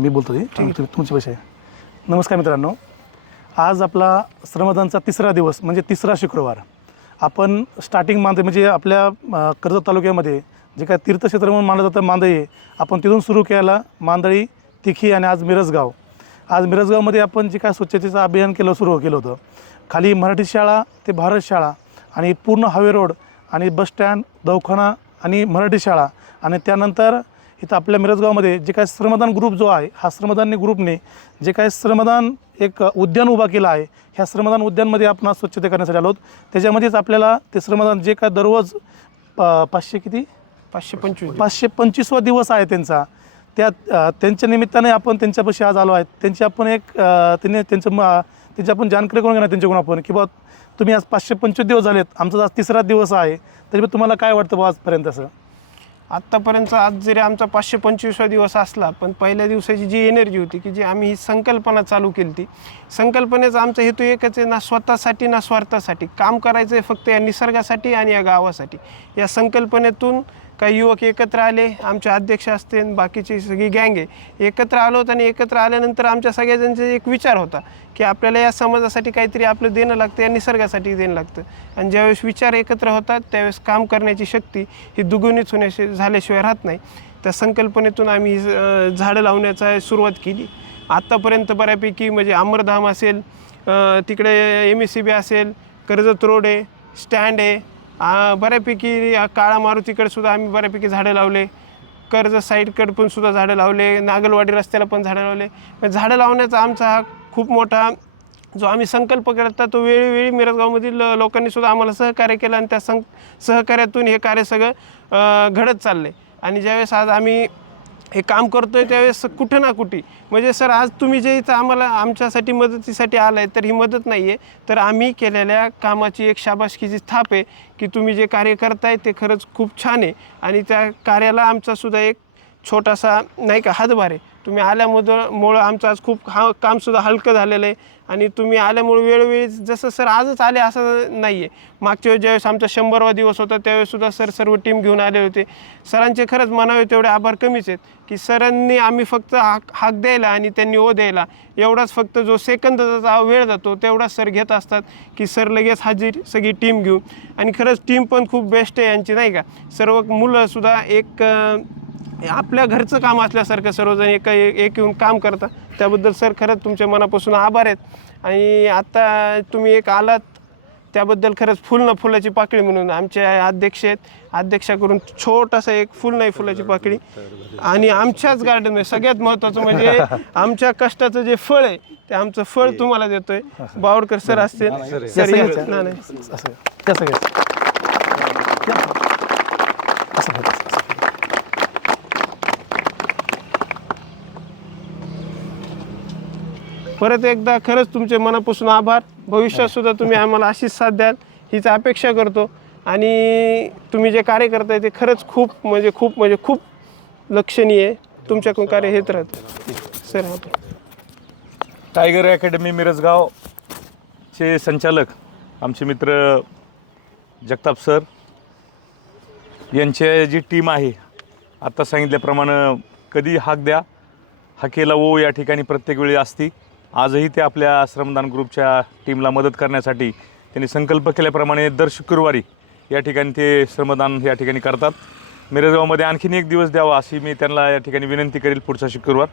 मी बोलतो ते तुमचे तुमचे पैसे नमस्कार मित्रांनो. आज आपला श्रमदानचा तिसरा दिवस म्हणजे तिसरा शुक्रवार. आपण स्टार्टिंग मांदे म्हणजे आपल्या कर्जत तालुक्यामध्ये जे काय तीर्थक्षेत्र म्हणून मानलं जातं मांदळी आहे. आपण तिथून सुरू केला मांदळी तिखी आणि आज मिरजगाव. आज मिरजगावमध्ये आपण जे काय स्वच्छतेचं अभियान केलं सुरू केलं होतं. खाली मराठी शाळा ते भारत शाळा आणि पूर्ण हायवे रोड आणि बसस्टँड दवाखाना आणि मराठी शाळा आणि त्यानंतर इथं आपल्या मिरजगावमध्ये जे काय श्रमदान ग्रुप जो आहे हा श्रमदान ग्रुपने जे काय श्रमदान एक उद्यान उभा केलं आहे ह्या श्रमदान उद्यानमध्ये आपण आज स्वच्छता करण्यासाठी आलो त्याच्यामध्येच आपल्याला ते श्रमदान जे काय दररोज पाचशे किती? पाचशे पंचवीस पाचशे पंचवीसवा दिवस आहे त्यांचा. त्या त्यांच्या निमित्ताने आपण त्यांच्यापाशी आज आलो आहेत. त्यांची आपण एक त्यांनी त्यांचं म त्यांची आपण जानकारी करून घेणार त्यांच्याकडून आपण की बा तुम्ही आज पाचशे पंचवीस दिवस झालेत. आमचा आज तिसरा दिवस आहे. तरी तुम्हाला काय वाटतं बा आजपर्यंत असं? आत्तापर्यंत आज जरी आमचा पाचशे पंचवीसवा दिवस असला पण पहिल्या दिवसाची जी एनर्जी होती की जी आम्ही ही संकल्पना चालू केली ती संकल्पनेचा आमचा हेतू एकच आहे ना स्वतःसाठी ना स्वार्थासाठी. काम करायचं आहे फक्त या निसर्गासाठी आणि या गावासाठी. या संकल्पनेतून काही युवक एकत्र आले आमचे अध्यक्ष असतील बाकीची सगळी गँग आहे. एकत्र आलो होतो आणि एकत्र आल्यानंतर आमच्या सगळ्याजणचा एक विचार होता की आपल्याला या समाजासाठी काहीतरी आपलं देणं लागतं या निसर्गासाठी देणं लागतं. आणि ज्यावेळेस विचार एकत्र होतात त्यावेळेस काम करण्याची शक्ती ही दुगुणीच होण्याशी झाल्याशिवाय राहत नाही. त्या संकल्पनेतून आम्ही झाडं लावण्याचा सुरुवात केली. आत्तापर्यंत बऱ्यापैकी म्हणजे अमरधाम असेल तिकडे एम एस सी बी असेल कर्जत रोड आहे स्टँड आहे आ, बऱ्यापैकी काळा मारुतीकडे सुद्धा आम्ही बऱ्यापैकी झाडं लावले. कर्ज साईडकडे पण सुद्धा झाडं लावले. नागलवाडी रस्त्याला पण झाडं लावले. पण झाडं लावण्याचा आमचा हा खूप मोठा जो आम्ही संकल्प केला तो वेळोवेळी मिरजगावमधील लोकांनी सुद्धा आम्हाला सहकार्य केलं आणि त्या सं सहकार्यातून हे कार्य सगळं घडत चाललं आहे आणि ज्यावेळेस आज आम्ही हे काम करतोय त्यावेळेस कुठं ना कुठे. म्हणजे सर आज तुम्ही जे इथं आम्हाला आमच्यासाठी मदतीसाठी आलाय तर ही मदत नाही आहे तर आम्ही केलेल्या कामाची एक शाबासकीची थाप आहे की तुम्ही जे कार्य करताय ते खरंच खूप छान आहे. आणि त्या कार्याला आमचासुद्धा एक छोटासा नाही का हातभार आहे. तुम्ही आल्यामुळं मुळं आमचं आज खूप हा कामसुद्धा हलकं झालेलं आहे. आणि तुम्ही आल्यामुळे वेळोवेळी जसं सर आजच आले असं नाही आहे. मागच्या वेळेस ज्यावेळेस आमचा शंभरवा दिवस होता त्यावेळेससुद्धा सर सर्व टीम घेऊन आले होते. सरांचे खरंच म्हणावे तेवढे आभार कमीच आहेत की सरांनी आम्ही फक्त हाक हाक द्यायला आणि त्यांनी ओ द्यायला एवढाच फक्त जो सेकंदाचा वेळ जातो तेवढाच सर घेत असतात की सर लगेच हजेरी सगळी टीम घेऊन. आणि खरंच टीम पण खूप बेस्ट आहे यांची नाही का. सर्व मुलंसुद्धा एक आपल्या घरचं काम असल्यासारखं सर्वजण एक एक येऊन काम करता. त्याबद्दल सर खरंच तुमच्या मनापासून आभार आहेत. आणि आता तुम्ही एक आलात त्याबद्दल खरंच फुल ना फुलाची पाकळी म्हणून आमचे अध्यक्ष आहेत. अध्यक्षाकडून छोटासा एक फुल नाही फुलाची पाकळी. आणि आमच्याच गार्डन सगळ्यात महत्त्वाचं म्हणजे आमच्या कष्टाचं जे फळ आहे ते आमचं फळ तुम्हाला देतोय. बावडकर सर असतील. सर. नाही, नाही. असं कसं घ्यायचं या. असं घ्यायचं, असं. परत एकदा खरंच तुमचे मनापासून आभार. भविष्यात सुद्धा तुम्ही आम्हाला अशीच साथ द्याल हीच अपेक्षा करतो. आणि तुम्ही जे कार्य करताय ते खरंच खूप म्हणजे खूप म्हणजे खूप लक्षणीय तुमच्याकडून कार्य हेच राहतं. सर आपण टायगर अकॅडमी मिरजगावचे संचालक आमचे मित्र जगताप सर यांची जी टीम आहे आत्ता सांगितल्याप्रमाणे कधी हाक द्या हाकेला ओ या ठिकाणी प्रत्येक वेळी असती. आजही ते आपल्या श्रमदान ग्रुपच्या टीमला मदत करण्यासाठी त्यांनी संकल्प केल्याप्रमाणे दर शुक्रवारी या ठिकाणी ते श्रमदान या ठिकाणी करतात. मिरजगावमध्ये आणखीन एक दिवस द्यावा अशी मी त्यांना या ठिकाणी विनंती करेल पुढचा शुक्रवार.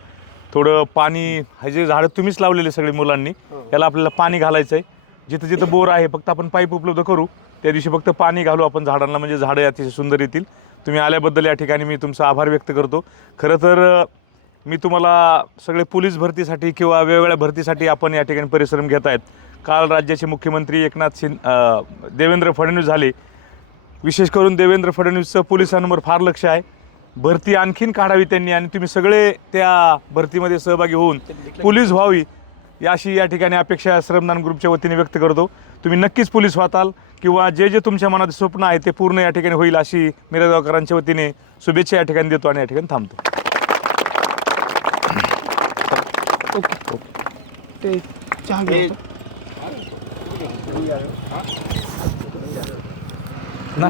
थोडं पाणी हे जे झाडं तुम्हीच लावलेले सगळे मुलांनी त्याला आपल्याला पाणी घालायचं आहे जिथं जिथं बोर आहे फक्त आपण पाईप उपलब्ध करू. त्या दिवशी फक्त पाणी घालू आपण झाडांना म्हणजे झाडं अतिशय सुंदर येतील. तुम्ही आल्याबद्दल या ठिकाणी मी तुमचा आभार व्यक्त करतो. खरं तर मी तुम्हाला सगळे पोलीस भरतीसाठी किंवा वेगवेगळ्या भरतीसाठी आपण या ठिकाणी परिश्रम घेत आहेत. काल राज्याचे मुख्यमंत्री एकनाथ शिं देवेंद्र फडणवीस झाले. विशेष करून देवेंद्र फडणवीसचं पोलिसांवर फार लक्ष आहे. भरती आणखीन काढावी त्यांनी आणि तुम्ही सगळे त्या भरतीमध्ये सहभागी होऊन पोलीस व्हावी या अशी या ठिकाणी अपेक्षा श्रमदान ग्रुपच्या वतीने व्यक्त करतो. तुम्ही नक्कीच पोलीस व्हाताल किंवा जे जे तुमच्या मनात स्वप्न आहे ते पूर्ण या ठिकाणी होईल अशी मिरजगावकरांच्या वतीने शुभेच्छा या ठिकाणी देतो आणि या ठिकाणी थांबतो. ओके ते चाहिए नाश्ता